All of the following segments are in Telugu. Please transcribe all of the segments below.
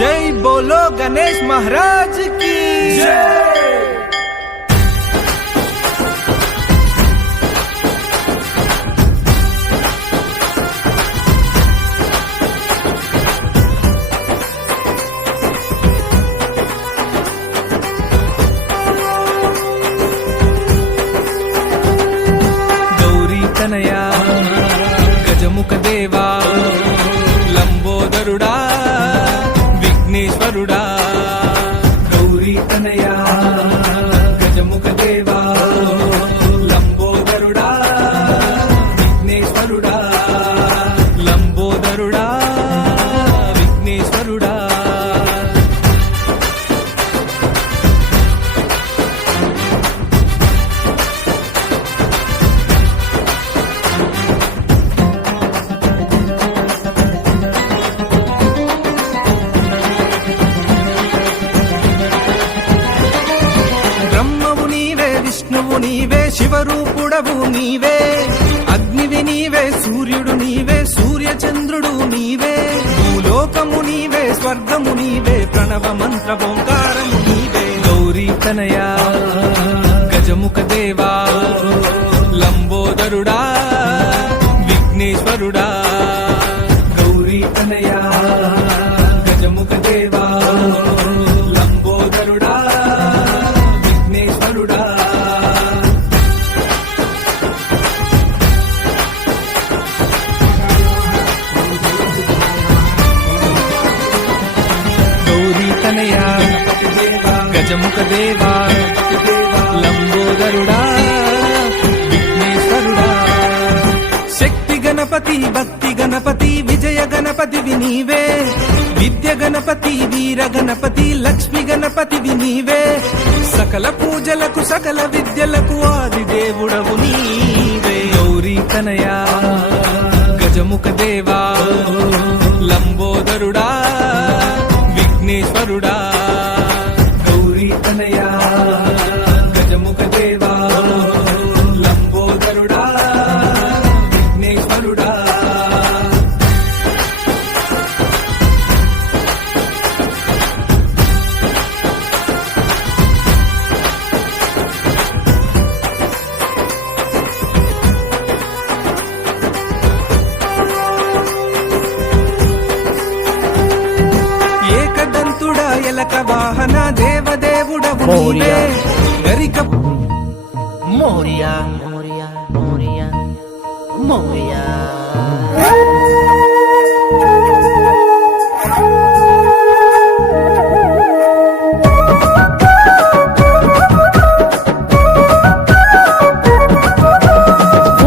जय बोलो गणेश महाराज की जय। తనయా గజముఖ దేవా లంబోదరుడా విఘ్నేశ్వరుడా గౌరీ తనయా గజముఖ దేవా లంబోదరుడా విఘ్నేశ్వరుడా లంబోదరుడా విఘ్నేశ్వరుడా విష్ణువు నీవే శివరూపుడవు నీవే అగ్నివి నీవే సూర్యుడు నీవే సూర్యచంద్రుడు నీవే భూలోకము నీవే స్వర్గము నీవే ప్రణవ మంత్ర ఓంకారము నీవే గౌరీ తనయా గజముఖ దేవా లంబోదరుడా విఘ్నేశ్వరుడా గౌరీ తనయా గజముఖ దేవా లంబోదరుడా విఘ్నేశ్వరుడా గజముఖ దేవా లంబోదరుడా విఘ్నేశ్వరుడా శక్తి గణపతి భక్తి గణపతి విజయ గణపతి వినీవే విద్య గణపతి వీర గణపతి లక్ష్మి గణపతి వినీవే సకల పూజలకు సకల విద్యలకు ఆది దేవుడవు నీవే గౌరీ తనయా గజముఖ దేవా లంబోదరుడా విఘ్నేశ్వరుడా తనయా గజముఖ దేవా లంబోదరుడా విఘ్నేశ్వరుడా ఏకదంతుడా ఎలక వాహన దేవదేవుడవు నీవే గరిక మోరియా మోరియా మోరియా మోరియా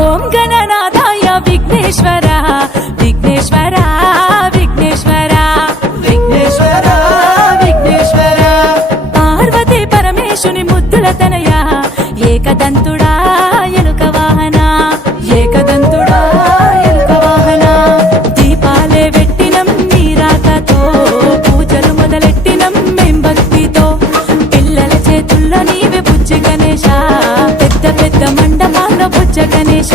ఓం గణనాథాయ విఘ్నేశ్వర విఘ్నేశ్వర విఘ్నేశ్వర విఘ్నేశ్వర విఘ్నేశ్వర పార్వతీ పరమేశుని ముద్దుల తనయా ఏకదంతుడా ఎలుక వాహన ఏకదంతుడా ఎలుక వాహన దీపాలే పెట్టినం నీరాకతో పూజలు మొదలెట్టినం మేం భక్తితో పిల్లల చేతుల్లో నీవే బుజ్జి గణేశ పెద్ద పెద్ద మండపాల్లో బుజ్జ గణేశ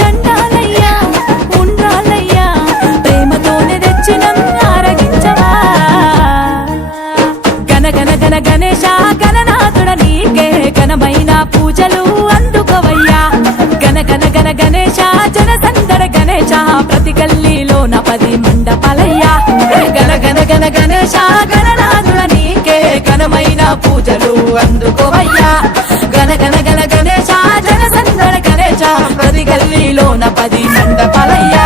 దండాలయ్యా ఉండ్రాలయ్యా ప్రేమతోనే తెచ్చినం ఆరగించవా గణ గణ గణ గణేశ గణనాథుడ నీకే ఘనమైన పూజలు అందుకోవయ్యా గణ గణ గణ గణేశ జనసందర గణేశ ప్రతి గల్లీలోన 10 మండపాలయ్యా గణ గణ గణ గణేశ గణనాథుడ నీకే ఘనమైన పూజలు అందుకోవయ్యా గణ గణ గణ గణేశ జనసందర గణేశ ప్రతి గల్లీలోన 10 మండపాలయ్యా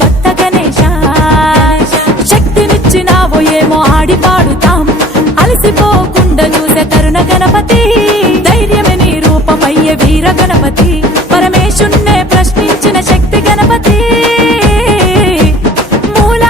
భక్త గణేశ శక్తినిచ్చినావో ఏమో ఆడి పాడుతాం అలసిపోకుండా చూసే తరుణ గణపతి ధైర్యమే నీ రూపమయ్యే వీర గణపతి